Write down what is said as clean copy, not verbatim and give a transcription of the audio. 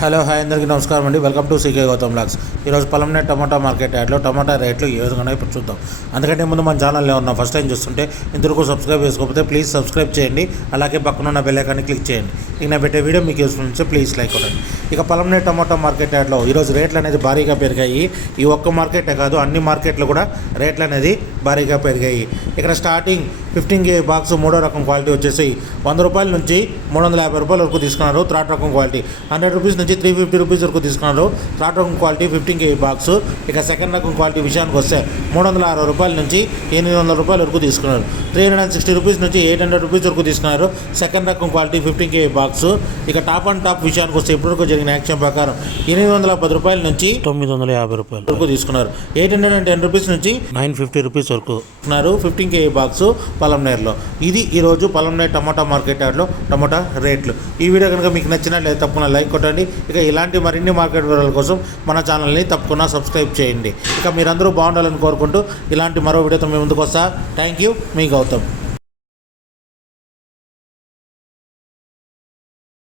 Hello hi అందరికీ నమస్కారం అండి. Welcome to CK Gautam blogs. ఈరోజు పొలంనేట్ టమాటా మార్కెట్ యాడ్లో టమాటా రేట్లు ఏ విధంగా ఇప్పుడు చూద్దాం. అందుకంటే ముందు మన ఛానల్లో ఉన్న ఫస్ట్ టైం చూస్తుంటే ఇంతవరకు సబ్స్క్రైబ్ చేసుకోకపోతే ప్లీజ్ సబ్స్క్రైబ్ చేయండి. అలాగే పక్కన ఉన్న బెల్ ఐకాన్ని క్లిక్ చేయండి. ఇక నేను పెట్టే వీడియో మీకు యూస్ఫుల్ నుంచి ప్లీజ్ లైక్ కొట్టండి. ఇక పొలంనేట్ టమాటా మార్కెట్ యాడ్లో ఈరోజు రేట్లు అనేది భారీగా పెరిగాయి. ఈ ఒక్క మార్కెటే కాదు, అన్ని మార్కెట్లు కూడా రేట్లు అనేది భారీగా పెరిగాయి. ఇక్కడ స్టార్టింగ్ 15 కేజీ బాక్స్ మూడో రకం క్వాలిటీ వచ్చేసి 100 రూపాయల నుంచి 350 రూపాయల వరకు తీసుకున్నారు. థర్డ్ రకం క్వాలిటీ 100 రూపీస్ నుంచి 350 రూపీస్ వరకు తీసుకున్నారు. థర్డ్ రకం క్వాలిటీ 15 కేజీ బాక్స్. ఇక సెకండ్ రకం క్వాలిటీ విషయానికి వస్తే 360 రూపాయల నుంచి 800 రూపాయల వరకు తీసుకున్నారు. 360 రూపీస్ నుంచి 800 రూపీస్ వరకు తీసుకున్నారు. సెకండ్ రకం క్వాలిటీ 15 కేజీ బాక్స్. ఇక టాప్ అండ్ టాప్ విషయానికి వస్తే ఇప్పటివరకు జరిగిన యాక్షన్ ప్రకారం 810 రూపాయల నుంచి 950 రూపాయల వరకు తీసుకున్నారు. 810 రూపీస్ నుంచి 950 రూపీస్ వరకు తీసుకున్నారు 15 కేజీ బాక్స్ పొలంనేరులో. ఇది ఈరోజు పొలంనేరు టమాటా మార్కెట్ యార్డ్లో టమాటా రేట్లు. ఈ వీడియో కనుక మీకు నచ్చినట్లయితే తప్పకుండా లైక్ కొట్టండి. ఇక ఇలాంటి మరిన్ని మార్కెట్ వివరాల కోసం మన ఛానల్ని తప్పకుండా సబ్స్క్రైబ్ చేయండి. ఇక మీరందరూ బాగుండాలని కోరుకుంటూ ఇలాంటి మరో వీడియోతో మీ ముందుకు వస్తా. థ్యాంక్ యూ, మీ గౌతమ్.